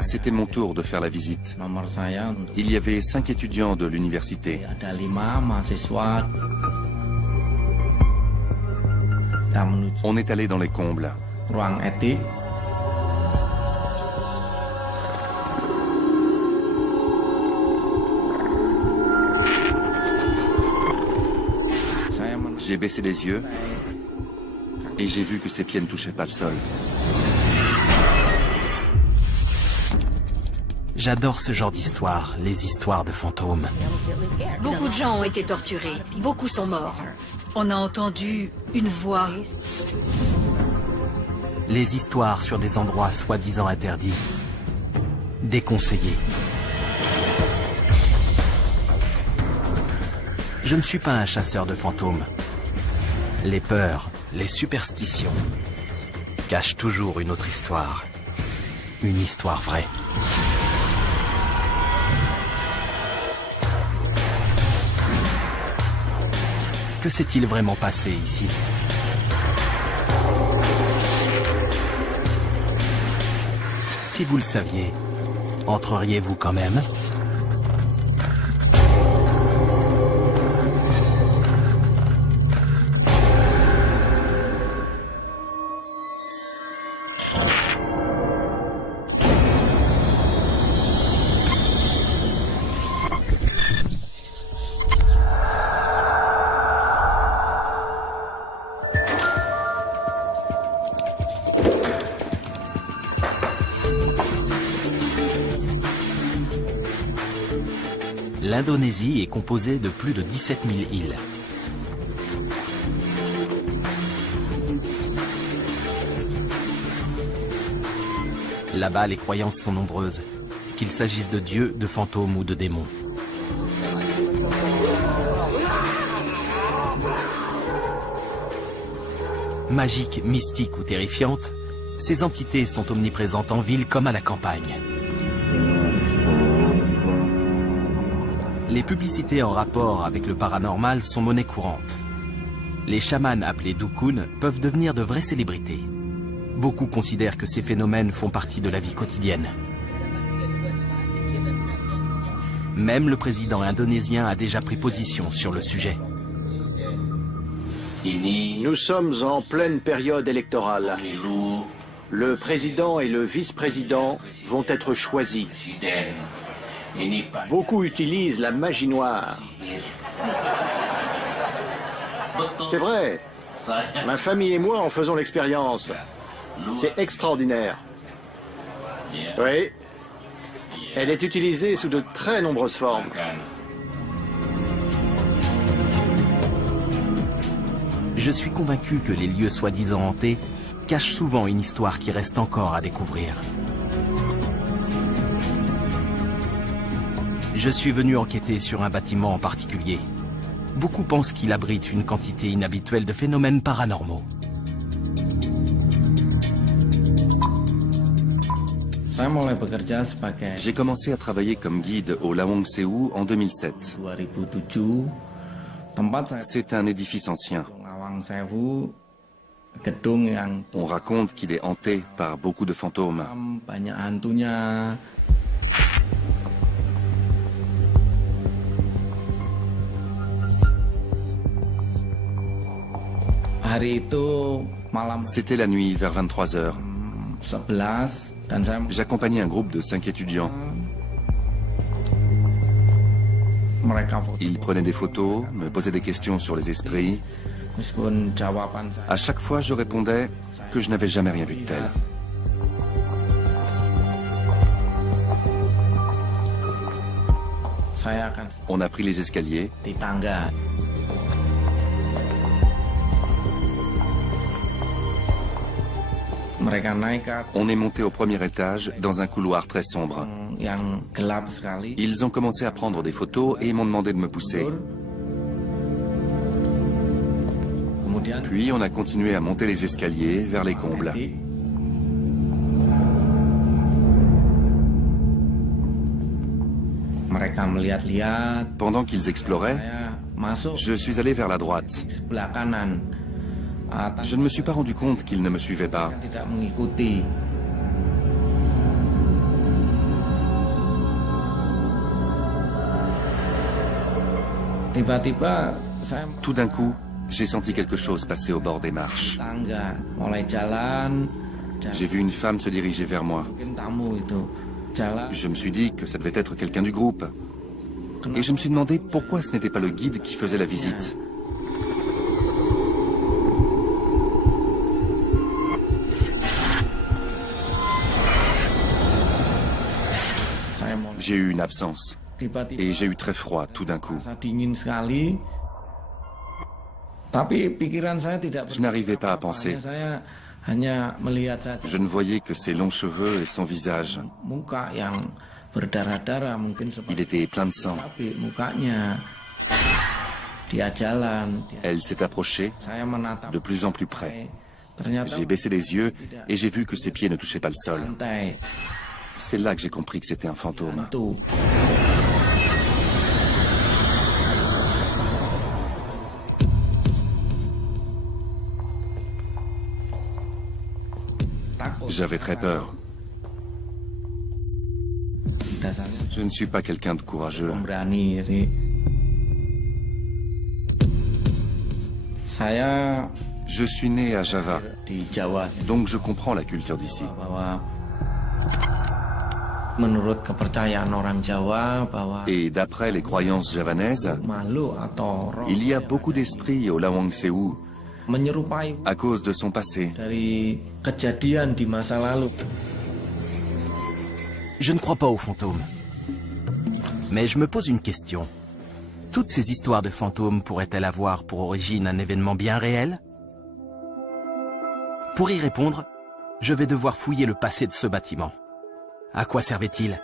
C'était mon tour de faire la visite. Il y avait 5 étudiants de l'université. On est allé dans les combles. J'ai baissé les yeux et j'ai vu que ses pieds ne touchaient pas le sol. J'adore ce genre d'histoire, les histoires de fantômes. Beaucoup de gens ont été torturés, beaucoup sont morts. On a entendu une voix. Les histoires sur des endroits soi-disant interdits, déconseillés. Je ne suis pas un chasseur de fantômes. Les peurs, les superstitions cachent toujours une autre histoire. Une histoire vraie. Que s'est-il vraiment passé ici? Si vous le saviez, entreriez-vous quand même? L'Indonésie est composée de plus de 17 000 îles. Là-bas, les croyances sont nombreuses, qu'il s'agisse de dieux, de fantômes ou de démons. Magiques, mystiques ou terrifiantes, ces entités sont omniprésentes en ville comme à la campagne. Les publicités en rapport avec le paranormal sont monnaie courante. Les chamans appelés dukun peuvent devenir de vraies célébrités. Beaucoup considèrent que ces phénomènes font partie de la vie quotidienne. Même le président indonésien a déjà pris position sur le sujet. Nous sommes en pleine période électorale. Le président et le vice-président vont être choisis. Beaucoup utilisent la magie noire. C'est vrai. Ma famille et moi en faisons l'expérience. C'est extraordinaire. Oui. Elle est utilisée sous de très nombreuses formes. Je suis convaincu que les lieux soi-disant hantés cachent souvent une histoire qui reste encore à découvrir. Je suis venu enquêter sur un bâtiment en particulier. Beaucoup pensent qu'il abrite une quantité inhabituelle de phénomènes paranormaux. J'ai commencé à travailler comme guide au Lawang Sewu en 2007. C'est un édifice ancien. On raconte qu'il est hanté par beaucoup de fantômes. C'était la nuit vers 23 h. J'accompagnais un groupe de 5 étudiants. Ils prenaient des photos, me posaient des questions sur les esprits. À chaque fois, je répondais que je n'avais jamais rien vu de tel. On a pris les escaliers. On est monté au premier étage dans un couloir très sombre. Ils ont commencé à prendre des photos et m'ont demandé de me pousser. Puis on a continué à monter les escaliers vers les combles. Pendant qu'ils exploraient, je suis allé vers la droite. Je ne me suis pas rendu compte qu'ils ne me suivaient pas. Tout d'un coup, j'ai senti quelque chose passer au bord des marches. J'ai vu une femme se diriger vers moi. Je me suis dit que ça devait être quelqu'un du groupe. Et je me suis demandé pourquoi ce n'était pas le guide qui faisait la visite. J'ai eu une absence. Et j'ai eu très froid tout d'un coup. Je n'arrivais pas à penser. Je ne voyais que ses longs cheveux et son visage. Il était plein de sang. Elle s'est approchée, de plus en plus près. J'ai baissé les yeux et j'ai vu que ses pieds ne touchaient pas le sol. C'est là que j'ai compris que c'était un fantôme. J'avais très peur. Je ne suis pas quelqu'un de courageux. Je suis né à Java, donc je comprends la culture d'ici. Et d'après les croyances javanaises, il y a beaucoup d'esprits au Lawang Sewu à cause de son passé. Je ne crois pas aux fantômes. Mais je me pose une question. Toutes ces histoires de fantômes pourraient-elles avoir pour origine un événement bien réel? Pour y répondre, je vais devoir fouiller le passé de ce bâtiment. À quoi servait-il?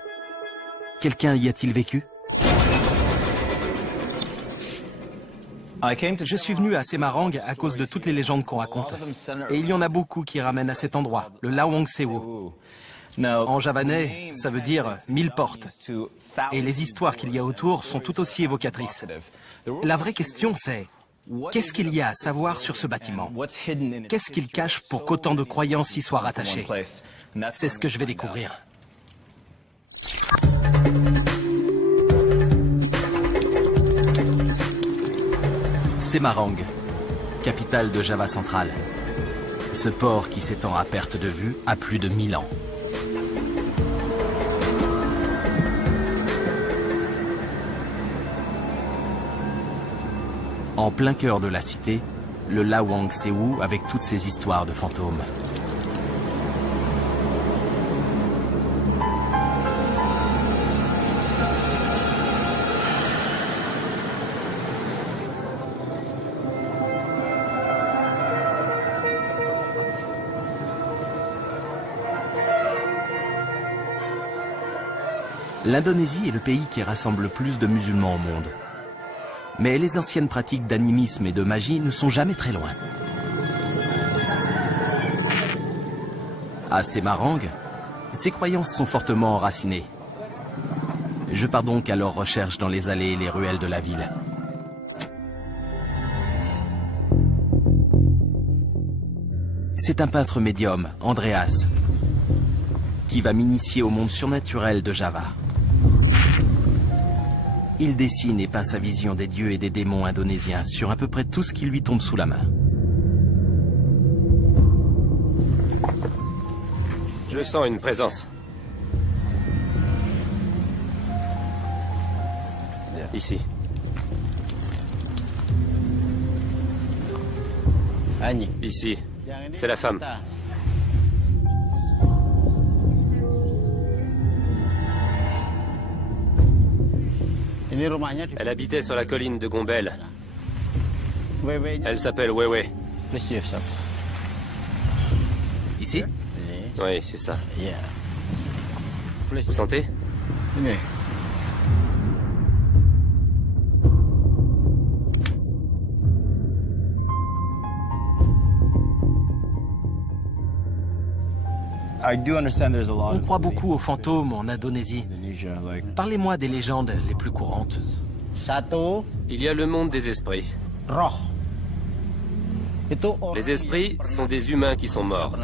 Quelqu'un y a-t-il vécu? Je suis venu à Semarang à cause de toutes les légendes qu'on raconte. Et il y en a beaucoup qui ramènent à cet endroit, le Lawang Sewu. En javanais, ça veut dire 1000 portes. Et les histoires qu'il y a autour sont tout aussi évocatrices. La vraie question c'est, qu'est-ce qu'il y a à savoir sur ce bâtiment? Qu'est-ce qu'il cache pour qu'autant de croyances y soient rattachées? C'est ce que je vais découvrir. Semarang, capitale de Java centrale. Ce port qui s'étend à perte de vue a plus de 1000 ans. En plein cœur de la cité, le Lawang Sewu avec toutes ses histoires de fantômes. L'Indonésie est le pays qui rassemble le plus de musulmans au monde. Mais les anciennes pratiques d'animisme et de magie ne sont jamais très loin. À Semarang, ces croyances sont fortement enracinées. Je pars donc à leur recherche dans les allées et les ruelles de la ville. C'est un peintre médium, Andreas, qui va m'initier au monde surnaturel de Java. Il dessine et peint sa vision des dieux et des démons indonésiens sur à peu près tout ce qui lui tombe sous la main. Je sens une présence. Ici. Ici. C'est la femme. Elle habitait sur la colline de Gombel. Elle s'appelle Wewe. Ici? Oui, c'est ça. Vous sentez? On croit beaucoup aux fantômes en Indonésie. Parlez-moi des légendes les plus courantes. Il y a le monde des esprits. Les esprits sont des humains qui sont morts.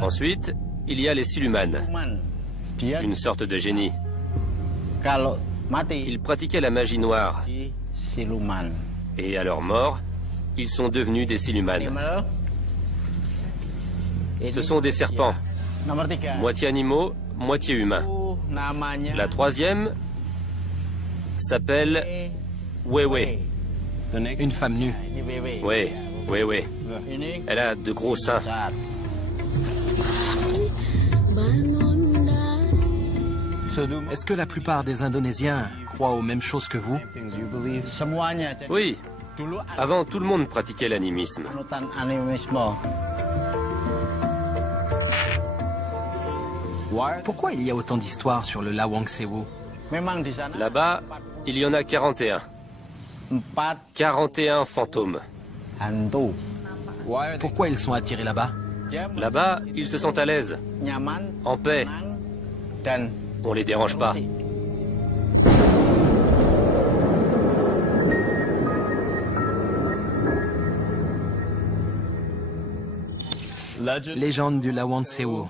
Ensuite, il y a les Siluman, une sorte de génie. Ils pratiquaient la magie noire. Et à leur mort, ils sont devenus des Siluman. Ce sont des serpents, moitié animaux, moitié humains. La troisième s'appelle Wewe. Une femme nue. Oui, oui. Elle a de gros seins. Est-ce que la plupart des Indonésiens croient aux mêmes choses que vous? Oui. Avant, tout le monde pratiquait l'animisme. Pourquoi il y a autant d'histoires sur le Lawang Sewu? Là-bas, il y en a 41. 41 fantômes. Pourquoi ils sont attirés là-bas? Là-bas, ils se sentent à l'aise, en paix. On les dérange pas. Légende du Lawang Sewu.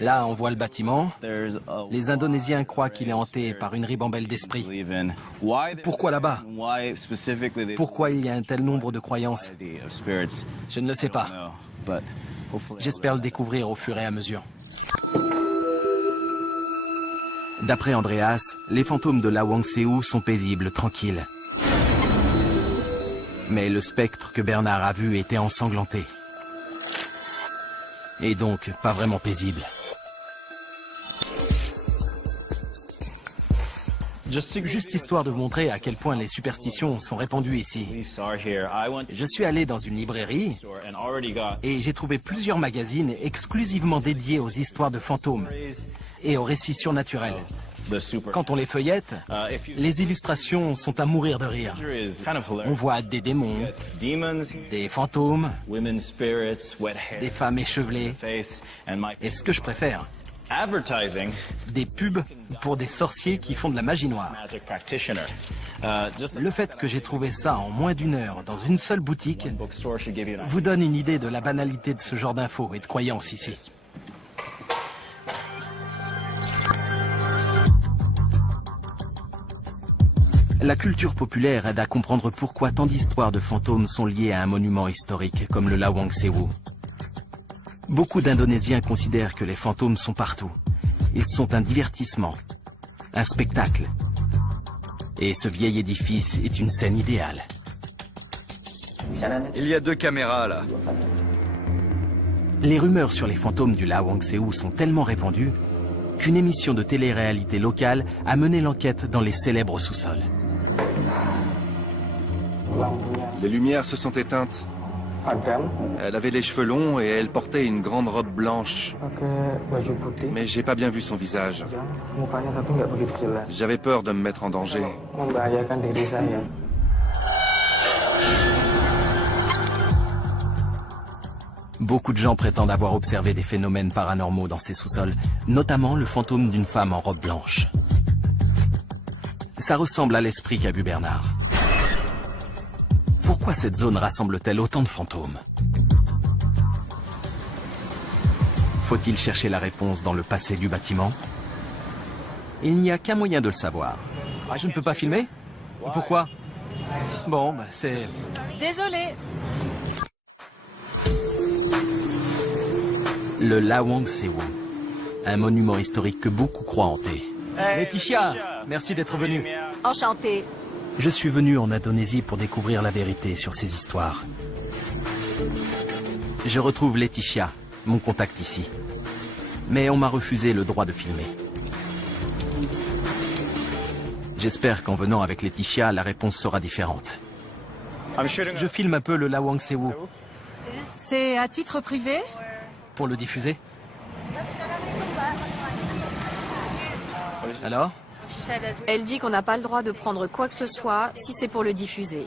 Là, on voit le bâtiment. Les Indonésiens croient qu'il est hanté par une ribambelle d'esprits. Pourquoi là-bas? Pourquoi il y a un tel nombre de croyances? Je ne le sais pas. J'espère le découvrir au fur et à mesure. D'après Andreas, les fantômes de Lawang Sewu sont paisibles, tranquilles. Mais le spectre que Bernard a vu était ensanglanté. Et donc pas vraiment paisible. Juste histoire de vous montrer à quel point les superstitions sont répandues ici. Je suis allé dans une librairie et j'ai trouvé plusieurs magazines exclusivement dédiés aux histoires de fantômes et aux récits surnaturels. Quand on les feuillette, les illustrations sont à mourir de rire. On voit des démons, des fantômes, des femmes échevelées, et ce que je préfère, des pubs pour des sorciers qui font de la magie noire. Le fait que j'ai trouvé ça en moins d'une heure dans une seule boutique vous donne une idée de la banalité de ce genre d'infos et de croyances ici. La culture populaire aide à comprendre pourquoi tant d'histoires de fantômes sont liées à un monument historique comme le Lawang Sewu. Beaucoup d'Indonésiens considèrent que les fantômes sont partout. Ils sont un divertissement, un spectacle. Et ce vieil édifice est une scène idéale. Il y a 2 caméras là. Les rumeurs sur les fantômes du Lawang Sewu sont tellement répandues qu'une émission de télé-réalité locale a mené l'enquête dans les célèbres sous-sols. Les lumières se sont éteintes. Elle avait les cheveux longs et elle portait une grande robe blanche. Mais j'ai pas bien vu son visage. J'avais peur de me mettre en danger. Beaucoup de gens prétendent avoir observé des phénomènes paranormaux dans ces sous-sols, notamment le fantôme d'une femme en robe blanche. Ça ressemble à l'esprit qu'a vu Bernard. Pourquoi cette zone rassemble-t-elle autant de fantômes? Faut-il chercher la réponse dans le passé du bâtiment? Il n'y a qu'un moyen de le savoir. Je ne peux pas filmer? Pourquoi? Bon, bah c'est... Désolé. Le Lawang Sewu, un monument historique que beaucoup croient hanté. Laetitia, merci d'être venue. Enchantée. Je suis venu en Indonésie pour découvrir la vérité sur ces histoires. Je retrouve Laetitia, mon contact ici. Mais on m'a refusé le droit de filmer. J'espère qu'en venant avec Laetitia, la réponse sera différente. Je filme un peu le Lawang Sewu. C'est à titre privé? Pour le diffuser. Alors? Elle dit qu'on n'a pas le droit de prendre quoi que ce soit si c'est pour le diffuser.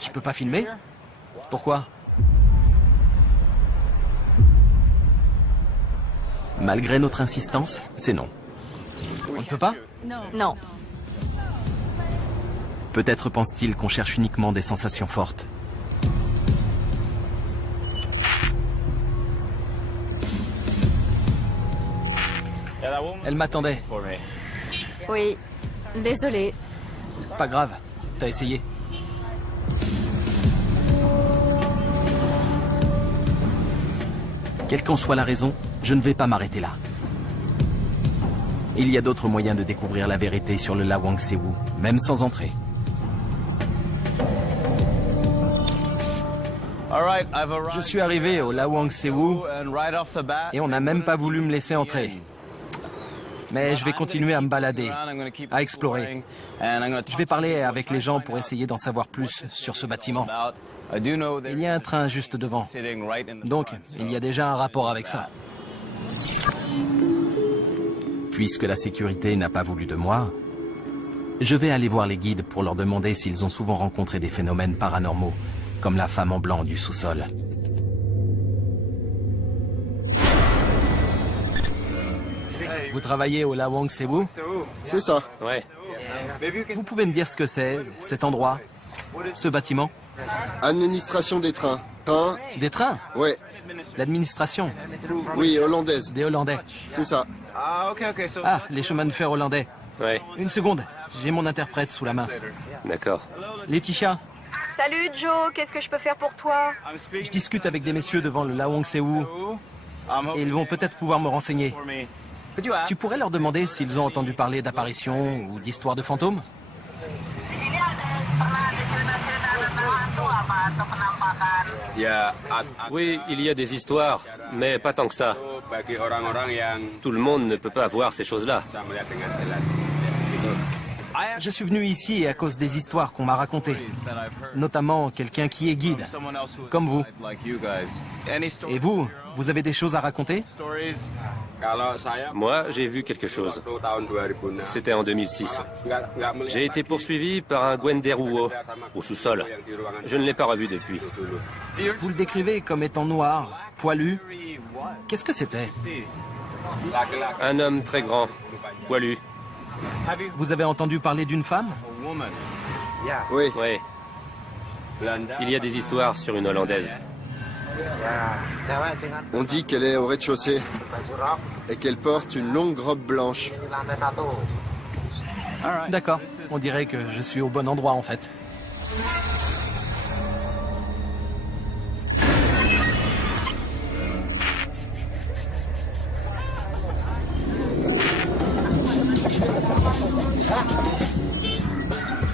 Je peux pas filmer? Pourquoi? Malgré notre insistance, c'est non. On ne peut pas? Non. Peut-être pense-t-il qu'on cherche uniquement des sensations fortes. Elle m'attendait. Oui, désolé. Pas grave, t'as essayé. Quelle qu'en soit la raison, je ne vais pas m'arrêter là. Il y a d'autres moyens de découvrir la vérité sur le Lawang Sewu, même sans entrer. Je suis arrivé au Lawang Sewu et on n'a même pas voulu me laisser entrer. Mais je vais continuer à me balader, à explorer. Je vais parler avec les gens pour essayer d'en savoir plus sur ce bâtiment. Il y a un train juste devant, donc il y a déjà un rapport avec ça. Puisque la sécurité n'a pas voulu de moi, je vais aller voir les guides pour leur demander s'ils ont souvent rencontré des phénomènes paranormaux, comme la femme en blanc du sous-sol. Vous travaillez au Lawang Sewu? C'est ça. Ouais. Vous pouvez me dire ce que c'est, cet endroit, ce bâtiment? Administration des trains. Train? Des trains? Ouais. L'administration? Oui, hollandaise. Des Hollandais? C'est ça. Ah, les chemins de fer hollandais. Ouais, Une seconde, j'ai mon interprète sous la main. d'accord. Laetitia, Salut Joe, qu'est-ce que je peux faire pour toi? je discute avec des messieurs devant le Lawang Sewu et ils vont peut-être pouvoir me renseigner. Tu pourrais leur demander s'ils ont entendu parler d'apparitions ou d'histoires de fantômes? Oui, il y a des histoires, mais pas tant que ça. Tout le monde ne peut pas voir ces choses-là. Je suis venu ici à cause des histoires qu'on m'a racontées, notamment quelqu'un qui est guide, comme vous. Et vous, vous avez des choses à raconter? Moi, j'ai vu quelque chose. C'était en 2006. J'ai été poursuivi par un Gwenderuwo au sous-sol. Je ne l'ai pas revu depuis. Vous le décrivez comme étant noir, poilu. Qu'est-ce que c'était? Un homme très grand, poilu. Vous avez entendu parler d'une femme? Oui. Oui. Il y a des histoires sur une Hollandaise. On dit qu'elle est au rez-de-chaussée et qu'elle porte une longue robe blanche. D'accord, on dirait que je suis au bon endroit en fait.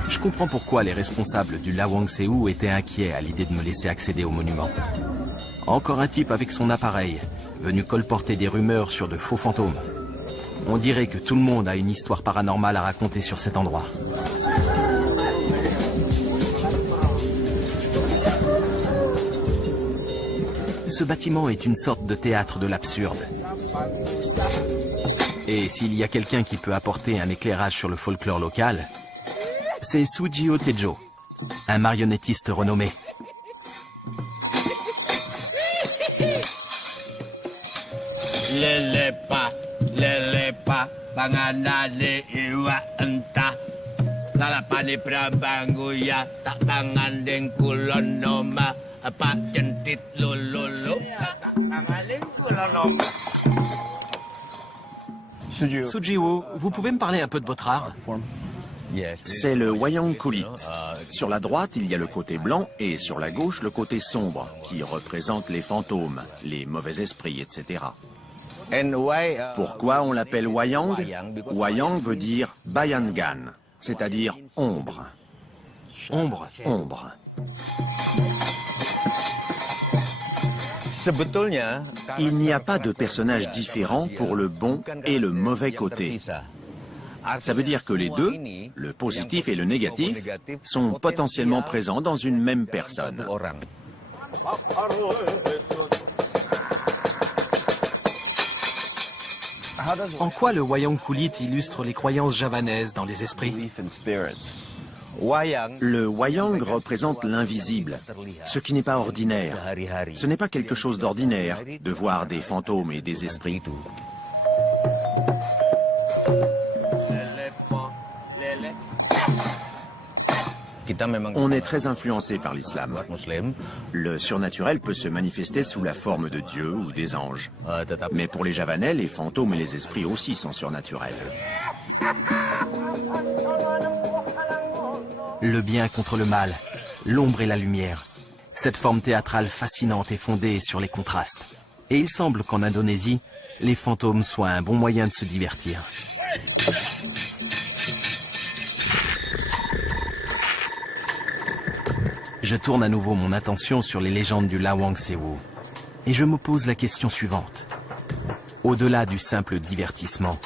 Je comprends pourquoi les responsables du Lawang Sewu étaient inquiets à l'idée de me laisser accéder au monument. Encore un type avec son appareil, venu colporter des rumeurs sur de faux fantômes. On dirait que tout le monde a une histoire paranormale à raconter sur cet endroit. Ce bâtiment est une sorte de théâtre de l'absurde. Et s'il y a quelqu'un qui peut apporter un éclairage sur le folklore local, c'est Sujio Tejo, un marionnettiste renommé. Panganale iwa entah lalapane prabanguya tak pangandeng kulon noma apa jentit lololo tak pangandeng kulon noma. Sujio, vous pouvez me parler un peu de votre art? C'est le Wayang Kulit. Sur la droite, il y a le côté blanc et sur la gauche, le côté sombre, qui représente les fantômes, les mauvais esprits, etc. Pourquoi on l'appelle Wayang? Wayang veut dire Bayangan, c'est-à-dire ombre. Ombre. Ombre. Il n'y a pas de personnage différent pour le bon et le mauvais côté. Ça veut dire que les deux, le positif et le négatif, sont potentiellement présents dans une même personne. En quoi le Wayang Kulit illustre les croyances javanaises dans les esprits? Le Wayang représente l'invisible, ce qui n'est pas ordinaire. Ce n'est pas quelque chose d'ordinaire de voir des fantômes et des esprits. On est très influencé par l'islam. Le surnaturel peut se manifester sous la forme de Dieu ou des anges. Mais pour les Javanais, les fantômes et les esprits aussi sont surnaturels. Le bien contre le mal, l'ombre et la lumière. Cette forme théâtrale fascinante est fondée sur les contrastes. Et il semble qu'en Indonésie, les fantômes soient un bon moyen de se divertir. Je tourne à nouveau mon attention sur les légendes du Lawang Sewu. Et je me pose la question suivante. Au-delà du simple divertissement,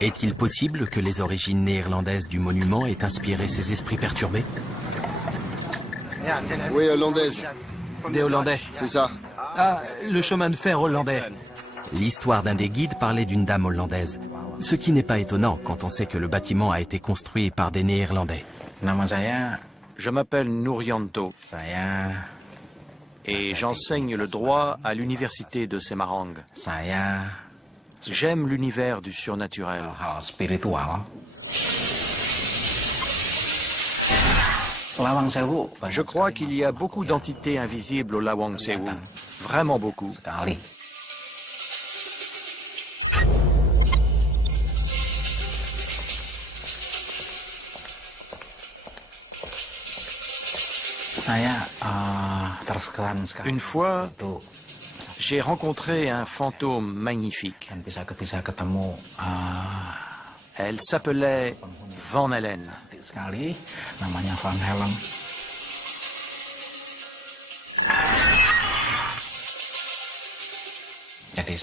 est-il possible que les origines néerlandaises du monument aient inspiré ces esprits perturbés? Oui, hollandaise. Des Hollandais. C'est ça. Ah, le chemin de fer hollandais. L'histoire d'un des guides parlait d'une dame hollandaise. Ce qui n'est pas étonnant quand on sait que le bâtiment a été construit par des Néerlandais. Je m'appelle Nourianto et j'enseigne le droit à l'université de Semarang. J'aime l'univers du surnaturel. Je crois qu'il y a beaucoup d'entités invisibles au Lawang Sewu. Vraiment beaucoup. Une fois, j'ai rencontré un fantôme magnifique. Elle s'appelait Van Helen.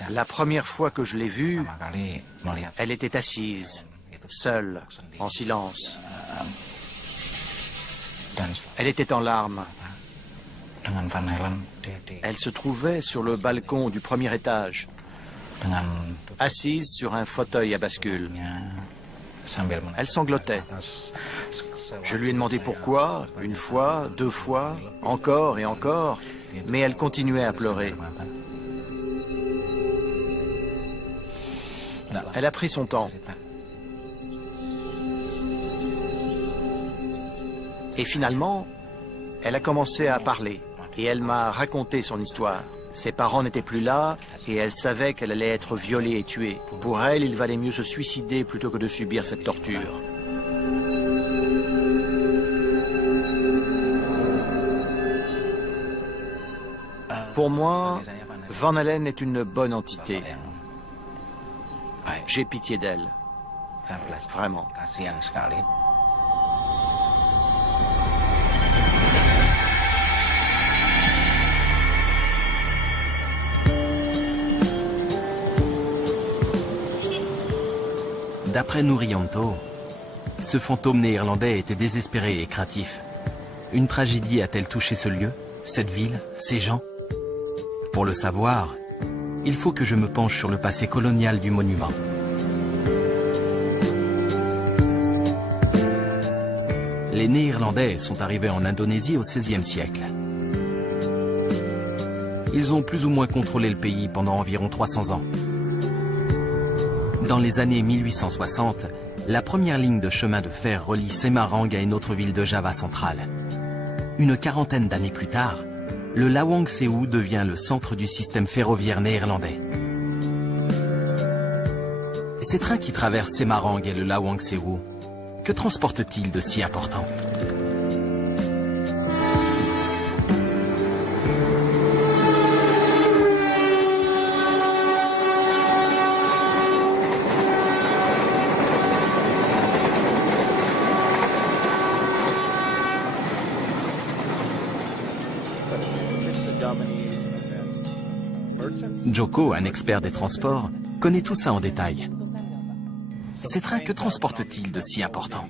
La première fois que je l'ai vue, elle était assise, seule, en silence. Elle était en larmes. Elle se trouvait sur le balcon du premier étage, assise sur un fauteuil à bascule. Elle sanglotait. Je lui ai demandé pourquoi, une fois, deux fois, encore et encore, mais elle continuait à pleurer. Elle a pris son temps. Et finalement, elle a commencé à parler et elle m'a raconté son histoire. Ses parents n'étaient plus là et elle savait qu'elle allait être violée et tuée. Pour elle, il valait mieux se suicider plutôt que de subir cette torture. Pour moi, Van Helen est une bonne entité. J'ai pitié d'elle. Vraiment. D'après Nourianto, ce fantôme néerlandais était désespéré et craintif. Une tragédie a-t-elle touché ce lieu, cette ville, ces gens? Pour le savoir, il faut que je me penche sur le passé colonial du monument. Les Néerlandais sont arrivés en Indonésie au XVIe siècle. Ils ont plus ou moins contrôlé le pays pendant environ 300 ans. Dans les années 1860, la première ligne de chemin de fer relie Semarang à une autre ville de Java centrale. Une quarantaine d'années plus tard, le Lawang Sewu devient le centre du système ferroviaire néerlandais. Ces trains qui traversent Semarang et le Lawang Sewu, que transportent-ils de si important ? Joko, un expert des transports, connaît tout ça en détail. Ces trains, que transportent-ils de si important?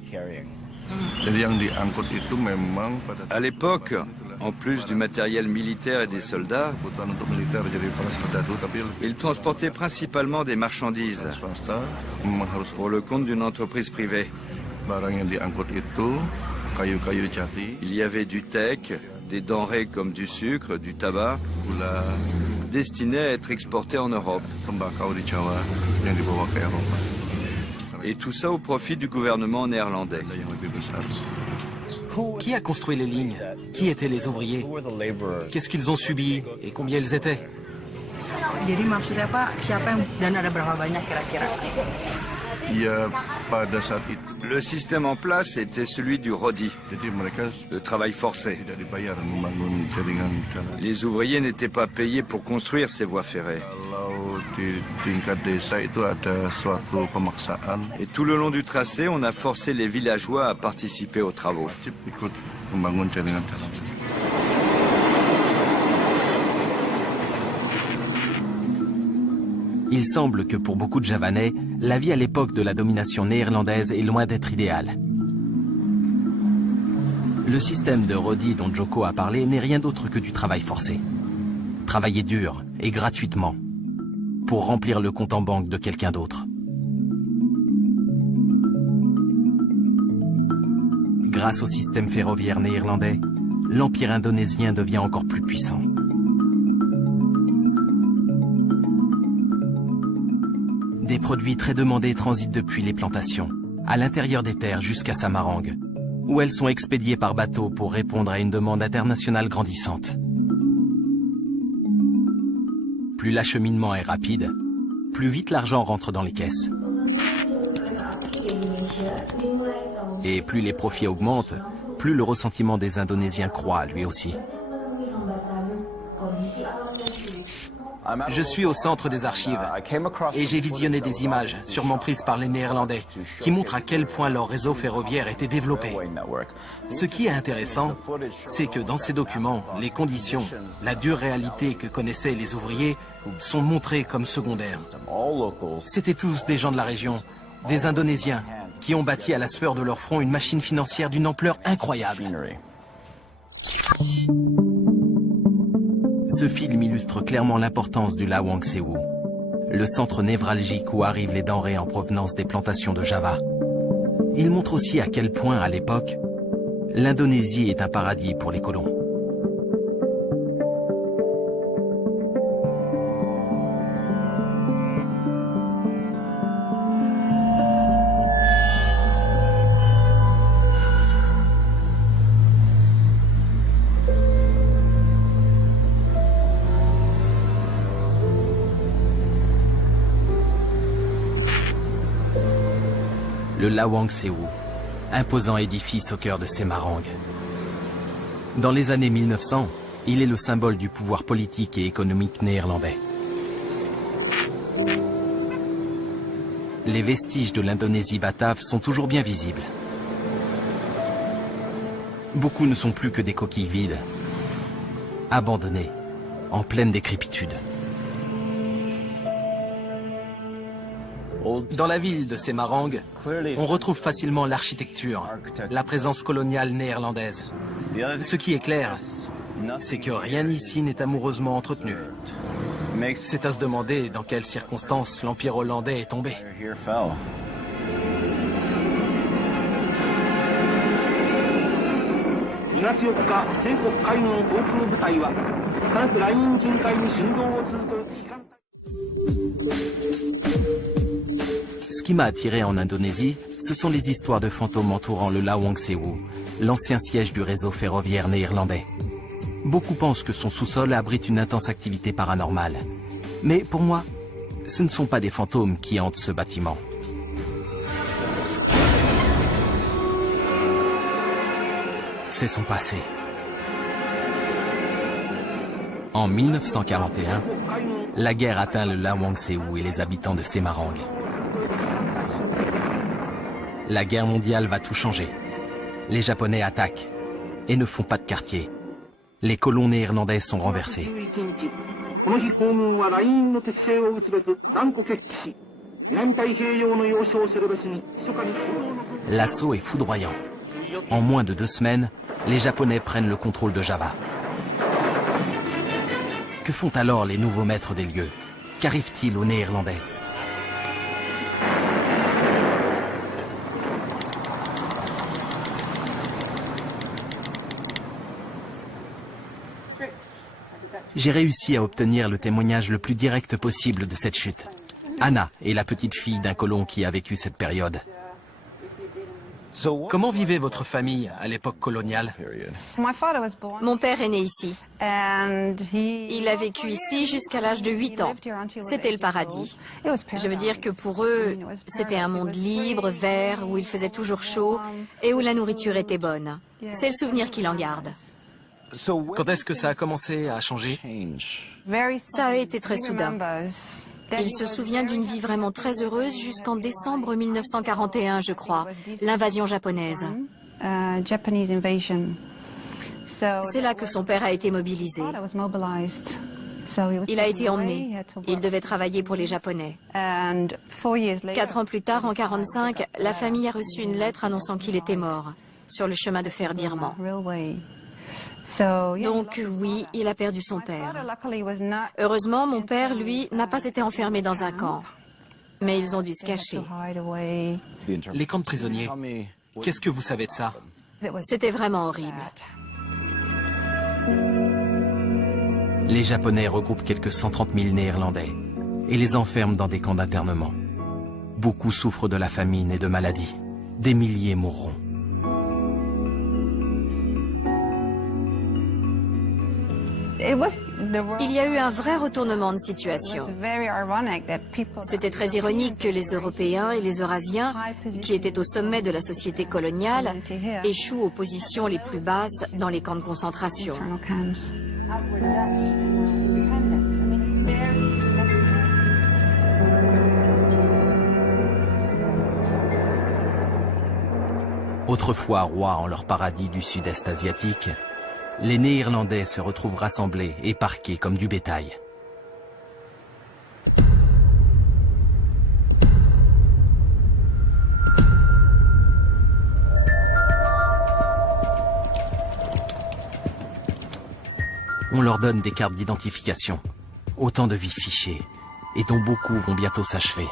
À l'époque, en plus du matériel militaire et des soldats, ils transportaient principalement des marchandises pour le compte d'une entreprise privée. Il y avait du teck, des denrées comme du sucre, du tabac, destinées à être exportées en Europe. Et tout ça au profit du gouvernement néerlandais. Qui a construit les lignes? Qui étaient les ouvriers? Qu'est-ce qu'ils ont subi et combien ils étaient? Jadi maksudnya Pak, siapa yang dan ada berapa banyak kira-kira? Le système en place était celui du RODI, le travail forcé. Les ouvriers n'étaient pas payés pour construire ces voies ferrées. Et tout le long du tracé, on a forcé les villageois à participer aux travaux. Il semble que pour beaucoup de Javanais, la vie à l'époque de la domination néerlandaise est loin d'être idéale. Le système de RODI dont Joko a parlé n'est rien d'autre que du travail forcé. Travailler dur et gratuitement pour remplir le compte en banque de quelqu'un d'autre. Grâce au système ferroviaire néerlandais, l'empire indonésien devient encore plus puissant. Des produits très demandés transitent depuis les plantations, à l'intérieur des terres jusqu'à Samarang, où elles sont expédiées par bateau pour répondre à une demande internationale grandissante. Plus l'acheminement est rapide, plus vite l'argent rentre dans les caisses. Et plus les profits augmentent, plus le ressentiment des Indonésiens croît lui aussi. Je suis au centre des archives et j'ai visionné des images, sûrement prises par les Néerlandais, qui montrent à quel point leur réseau ferroviaire était développé. Ce qui est intéressant, c'est que dans ces documents, les conditions, la dure réalité que connaissaient les ouvriers sont montrées comme secondaires. C'étaient tous des gens de la région, des Indonésiens, qui ont bâti à la sueur de leur front une machine financière d'une ampleur incroyable. Ce film illustre clairement l'importance du Lawang Sewu, le centre névralgique où arrivent les denrées en provenance des plantations de Java. Il montre aussi à quel point, à l'époque, l'Indonésie est un paradis pour les colons. Le Lawang Sewu, imposant édifice au cœur de Semarang. Dans les années 1900, il est le symbole du pouvoir politique et économique néerlandais. Les vestiges de l'Indonésie batave sont toujours bien visibles. Beaucoup ne sont plus que des coquilles vides, abandonnées, en pleine décrépitude. Dans la ville de Semarang, on retrouve facilement l'architecture, la présence coloniale néerlandaise. Ce qui est clair, c'est que rien ici n'est amoureusement entretenu. C'est à se demander dans quelles circonstances l'Empire hollandais est tombé. Ce qui m'a attiré en Indonésie, ce sont les histoires de fantômes entourant le Lawang Sewu, l'ancien siège du réseau ferroviaire néerlandais. Beaucoup pensent que son sous-sol abrite une intense activité paranormale. Mais pour moi, ce ne sont pas des fantômes qui hantent ce bâtiment. C'est son passé. En 1941, la guerre atteint le Lawang Sewu et les habitants de Semarang. La guerre mondiale va tout changer. Les Japonais attaquent et ne font pas de quartier. Les colons néerlandais sont renversés. L'assaut est foudroyant. En moins de 2 semaines, les Japonais prennent le contrôle de Java. Que font alors les nouveaux maîtres des lieux? Qu'arrive-t-il aux Néerlandais? J'ai réussi à obtenir le témoignage le plus direct possible de cette chute. Anna est la petite fille d'un colon qui a vécu cette période. Comment vivait votre famille à l'époque coloniale? Mon père est né ici. Il a vécu ici jusqu'à l'âge de 8 ans. C'était le paradis. Je veux dire que pour eux, c'était un monde libre, vert, où il faisait toujours chaud et où la nourriture était bonne. C'est le souvenir qu'il en garde. Quand est-ce que ça a commencé à changer? Ça a été très soudain. Il se souvient d'une vie vraiment très heureuse jusqu'en décembre 1941, je crois, l'invasion japonaise. C'est là que son père a été mobilisé. Il a été emmené. Il devait travailler pour les Japonais. 4 ans plus tard, en 1945, la famille a reçu une lettre annonçant qu'il était mort, sur le chemin de fer birman. Donc oui, il a perdu son père. Heureusement, mon père, lui, n'a pas été enfermé dans un camp. Mais ils ont dû se cacher. Les camps de prisonniers, qu'est-ce que vous savez de ça? C'était vraiment horrible. Les Japonais regroupent quelques 130 000 Néerlandais et les enferment dans des camps d'internement. Beaucoup souffrent de la famine et de maladies. Des milliers mourront. Il y a eu un vrai retournement de situation. C'était très ironique que les Européens et les Eurasiens, qui étaient au sommet de la société coloniale, échouent aux positions les plus basses dans les camps de concentration. Autrefois rois en leur paradis du sud-est asiatique, les Néerlandais se retrouvent rassemblés et parqués comme du bétail. On leur donne des cartes d'identification, autant de vies fichées, et dont beaucoup vont bientôt s'achever.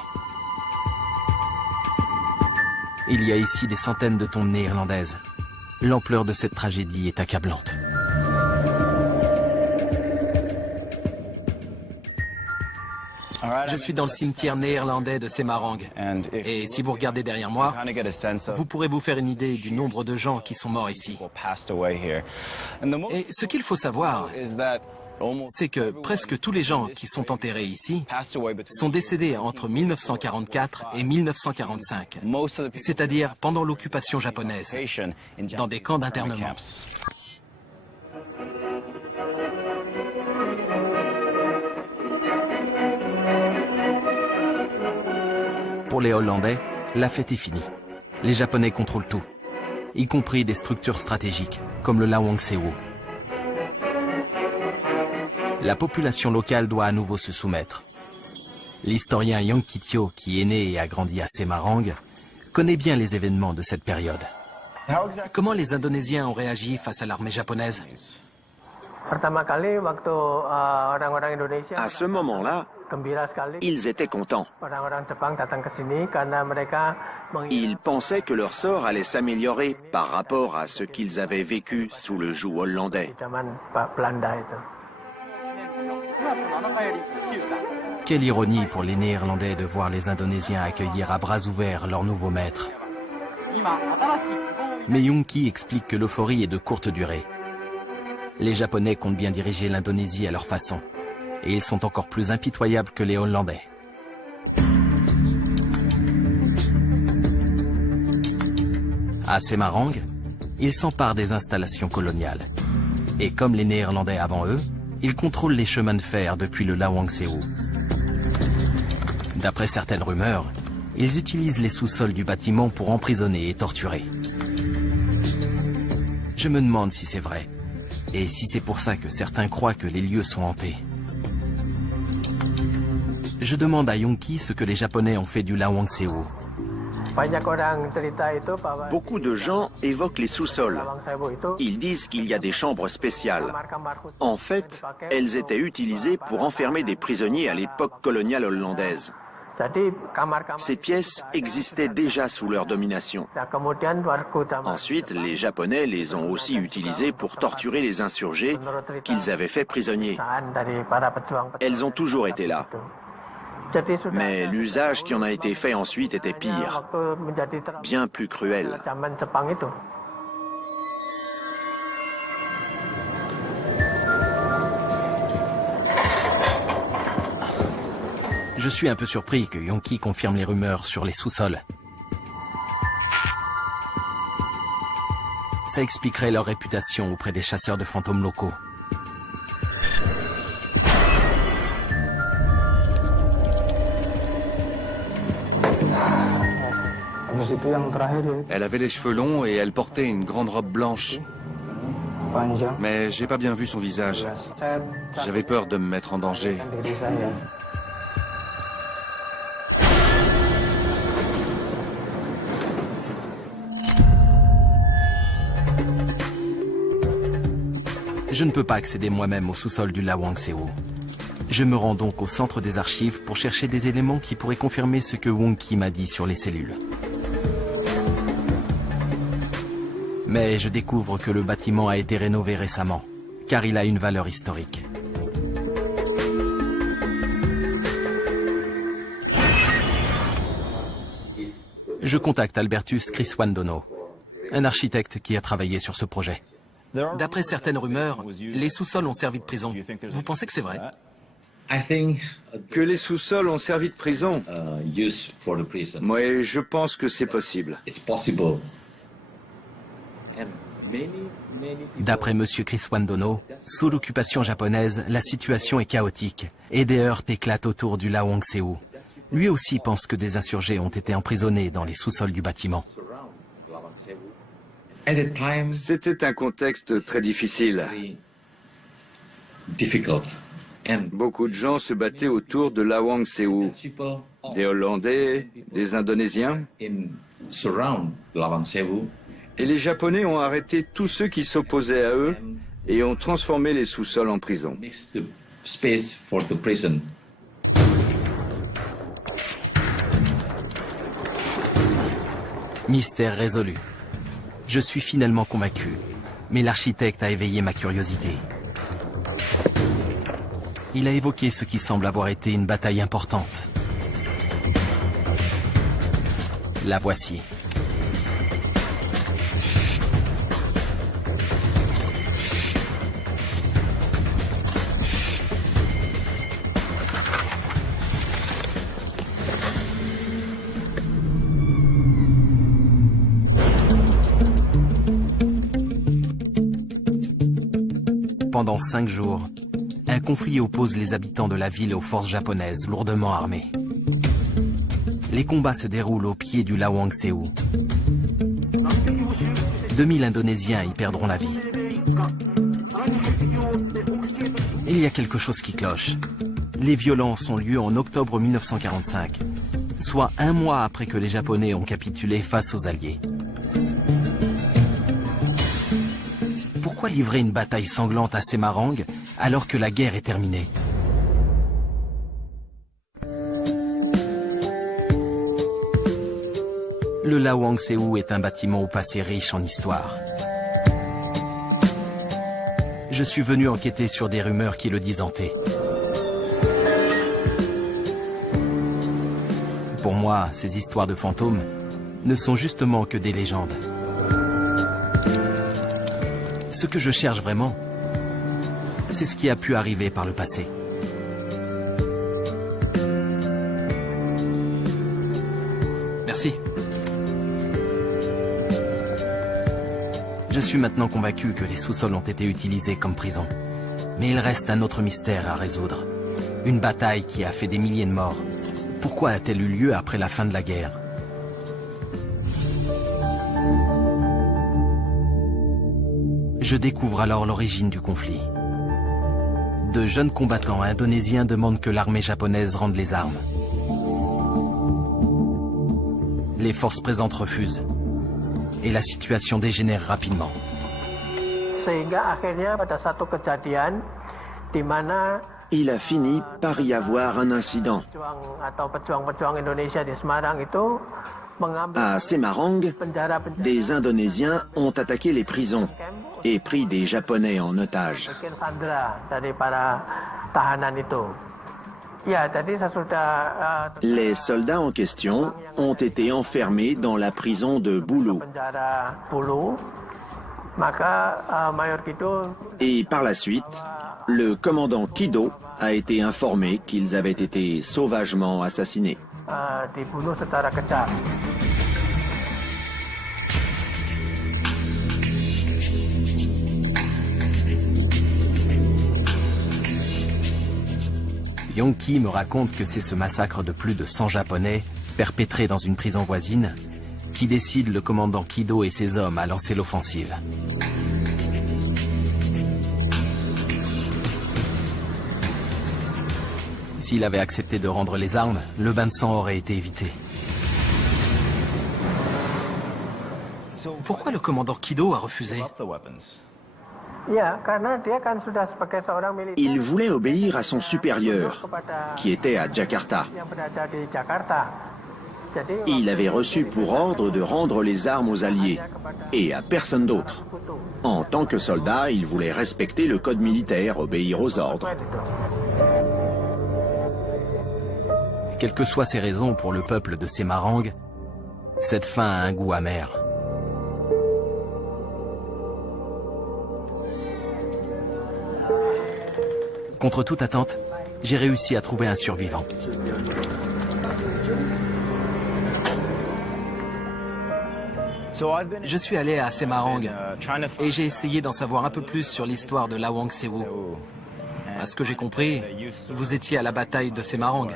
Il y a ici des centaines de tombes néerlandaises. L'ampleur de cette tragédie est accablante. Je suis dans le cimetière néerlandais de Semarang. Et si vous regardez derrière moi, vous pourrez vous faire une idée du nombre de gens qui sont morts ici. Et ce qu'il faut savoir, c'est que presque tous les gens qui sont enterrés ici sont décédés entre 1944 et 1945, c'est-à-dire pendant l'occupation japonaise, dans des camps d'internement. Pour les Hollandais, la fête est finie. Les Japonais contrôlent tout, y compris des structures stratégiques, comme le Lawangsewo. La population locale doit à nouveau se soumettre. L'historien Yang Kitio, qui est né et a grandi à Semarang, connaît bien les événements de cette période. Comment les Indonésiens ont réagi face à l'armée japonaise? À ce moment-là, ils étaient contents. Ils pensaient que leur sort allait s'améliorer par rapport à ce qu'ils avaient vécu sous le joug hollandais. Quelle ironie pour les Néerlandais de voir les Indonésiens accueillir à bras ouverts leur nouveau maître. Mais Yongki explique que l'euphorie est de courte durée. Les Japonais comptent bien diriger l'Indonésie à leur façon. Et ils sont encore plus impitoyables que les Hollandais. À Semarang, ils s'emparent des installations coloniales. Et comme les Néerlandais avant eux, ils contrôlent les chemins de fer depuis le Lawangsewo. D'après certaines rumeurs, ils utilisent les sous-sols du bâtiment pour emprisonner et torturer. Je me demande si c'est vrai, et si c'est pour ça que certains croient que les lieux sont hantés. Je demande à Yongki ce que les Japonais ont fait du Lawangsewo. Beaucoup de gens évoquent les sous-sols. Ils disent qu'il y a des chambres spéciales. En fait, elles étaient utilisées pour enfermer des prisonniers à l'époque coloniale hollandaise. Ces pièces existaient déjà sous leur domination. Ensuite, les Japonais les ont aussi utilisées pour torturer les insurgés qu'ils avaient fait prisonniers. Elles ont toujours été là. Mais l'usage qui en a été fait ensuite était pire, bien plus cruel. Je suis un peu surpris que Yonki confirme les rumeurs sur les sous-sols. Ça expliquerait leur réputation auprès des chasseurs de fantômes locaux. Elle avait les cheveux longs et elle portait une grande robe blanche. Mais j'ai pas bien vu son visage. J'avais peur de me mettre en danger. Je ne peux pas accéder moi-même au sous-sol du Lawang Sewu. Je me rends donc au centre des archives pour chercher des éléments qui pourraient confirmer ce que Wong-Ki m'a dit sur les cellules. Mais je découvre que le bâtiment a été rénové récemment, car il a une valeur historique. Je contacte Albertus Criswandono, un architecte qui a travaillé sur ce projet. D'après certaines rumeurs, les sous-sols ont servi de prison. Vous pensez que c'est vrai? Que les sous-sols ont servi de prison? Moi, je pense que c'est possible. D'après M. Criswandono, sous l'occupation japonaise, la situation est chaotique et des heurts éclatent autour du Lawang Sewu. Lui aussi pense que des insurgés ont été emprisonnés dans les sous-sols du bâtiment. C'était un contexte très difficile. Beaucoup de gens se battaient autour de Lawang Sewu. Des Hollandais, des Indonésiens. Et les Japonais ont arrêté tous ceux qui s'opposaient à eux et ont transformé les sous-sols en prison. Mystère résolu. Je suis finalement convaincu, mais l'architecte a éveillé ma curiosité. Il a évoqué ce qui semble avoir été une bataille importante. La voici. Pendant 5 jours, un conflit oppose les habitants de la ville aux forces japonaises lourdement armées. Les combats se déroulent au pied du Lawang Sewu. 2000 Indonésiens y perdront la vie. Il y a quelque chose qui cloche. Les violences ont lieu en octobre 1945, soit 1 mois après que les Japonais ont capitulé face aux Alliés. Pourquoi livrer une bataille sanglante à Semarang alors que la guerre est terminée? Le Lawang Sewu est un bâtiment au passé riche en histoire. Je suis venu enquêter sur des rumeurs qui le disantaient. Pour moi, ces histoires de fantômes ne sont justement que des légendes. Ce que je cherche vraiment, c'est ce qui a pu arriver par le passé. Merci. Je suis maintenant convaincu que les sous-sols ont été utilisés comme prison. Mais il reste un autre mystère à résoudre. Une bataille qui a fait des milliers de morts. Pourquoi a-t-elle eu lieu après la fin de la guerre? Je découvre alors l'origine du conflit. De jeunes combattants indonésiens demandent que l'armée japonaise rende les armes. Les forces présentes refusent. Et la situation dégénère rapidement. Il a fini par y avoir un incident. À Semarang, des Indonésiens ont attaqué les prisons et pris des Japonais en otage. Les soldats en question ont été enfermés dans la prison de Bulu. Et par la suite, le commandant Kido a été informé qu'ils avaient été sauvagement assassinés. Yonki me raconte que c'est ce massacre de plus de 100 Japonais, perpétré dans une prison voisine, qui décide le commandant Kido et ses hommes à lancer l'offensive. S'il avait accepté de rendre les armes, le bain de sang aurait été évité. Pourquoi le commandant Kido a refusé? Il voulait obéir à son supérieur, qui était à Jakarta. Il avait reçu pour ordre de rendre les armes aux Alliés, et à personne d'autre. En tant que soldat, il voulait respecter le code militaire, obéir aux ordres. Quelles que soient ses raisons pour le peuple de Semarang, cette fin a un goût amer. Contre toute attente, j'ai réussi à trouver un survivant. Je suis allé à Semarang et j'ai essayé d'en savoir un peu plus sur l'histoire de Lawang Sewu. À ce que j'ai compris, vous étiez à la bataille de Semarang.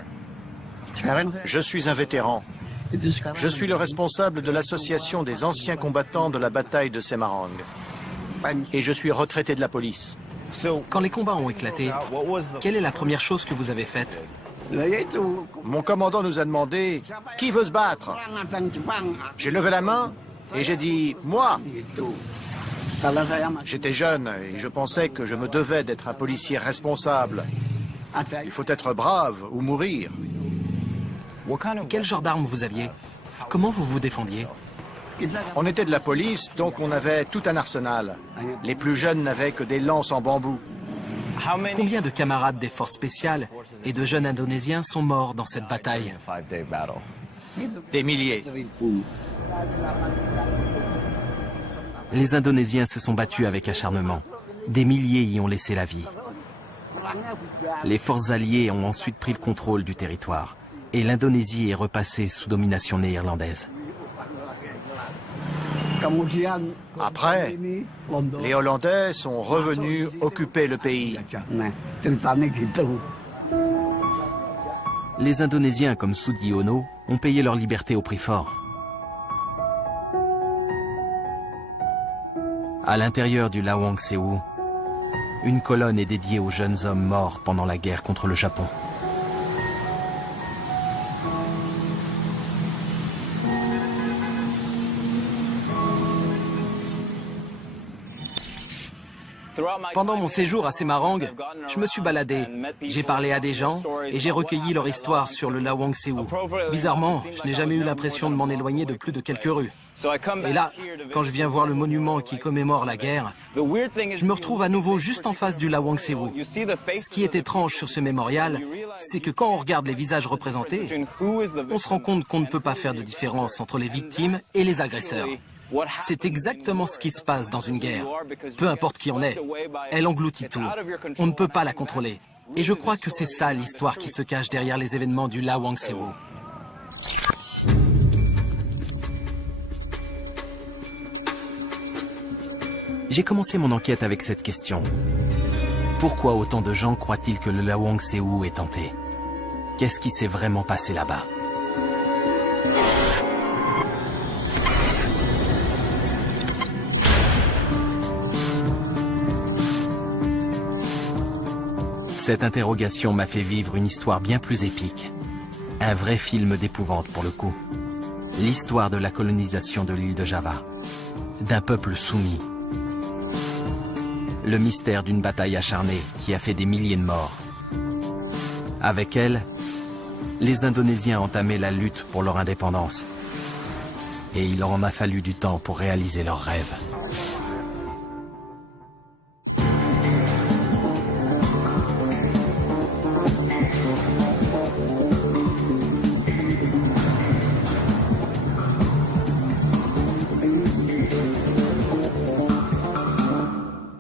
Je suis un vétéran. Je suis le responsable de l'association des anciens combattants de la bataille de Semarang. Et je suis retraité de la police. Quand les combats ont éclaté, quelle est la première chose que vous avez faite? Mon commandant nous a demandé « Qui veut se battre ?» J'ai levé la main et j'ai dit « Moi !» J'étais jeune et je pensais que je me devais d'être un policier responsable. Il faut être brave ou mourir. Quel genre d'armes vous aviez? Comment vous vous défendiez? On était de la police, donc on avait tout un arsenal. Les plus jeunes n'avaient que des lances en bambou. Combien de camarades des forces spéciales et de jeunes Indonésiens sont morts dans cette bataille? Des milliers. Les Indonésiens se sont battus avec acharnement. Des milliers y ont laissé la vie. Les forces alliées ont ensuite pris le contrôle du territoire. Et l'Indonésie est repassée sous domination néerlandaise. Après, les Hollandais sont revenus occuper le pays. Les Indonésiens comme Sudiono ont payé leur liberté au prix fort. À l'intérieur du Lawang Sewu, une colonne est dédiée aux jeunes hommes morts pendant la guerre contre le Japon. Pendant mon séjour à Semarang, je me suis baladé, j'ai parlé à des gens et j'ai recueilli leur histoire sur le Lawang Sewu. Bizarrement, je n'ai jamais eu l'impression de m'en éloigner de plus de quelques rues. Et là, quand je viens voir le monument qui commémore la guerre, je me retrouve à nouveau juste en face du Lawang Sewu. Ce qui est étrange sur ce mémorial, c'est que quand on regarde les visages représentés, on se rend compte qu'on ne peut pas faire de différence entre les victimes et les agresseurs. C'est exactement ce qui se passe dans une guerre. Peu importe qui on est, elle engloutit tout. On ne peut pas la contrôler. Et je crois que c'est ça l'histoire qui se cache derrière les événements du Lawang Sewu. J'ai commencé mon enquête avec cette question. Pourquoi autant de gens croient-ils que le Lawang Sewu est hanté? Qu'est-ce qui s'est vraiment passé là-bas? Cette interrogation m'a fait vivre une histoire bien plus épique. Un vrai film d'épouvante pour le coup. L'histoire de la colonisation de l'île de Java. D'un peuple soumis. Le mystère d'une bataille acharnée qui a fait des milliers de morts. Avec elle, les Indonésiens entamaient la lutte pour leur indépendance. Et il leur en a fallu du temps pour réaliser leurs rêves.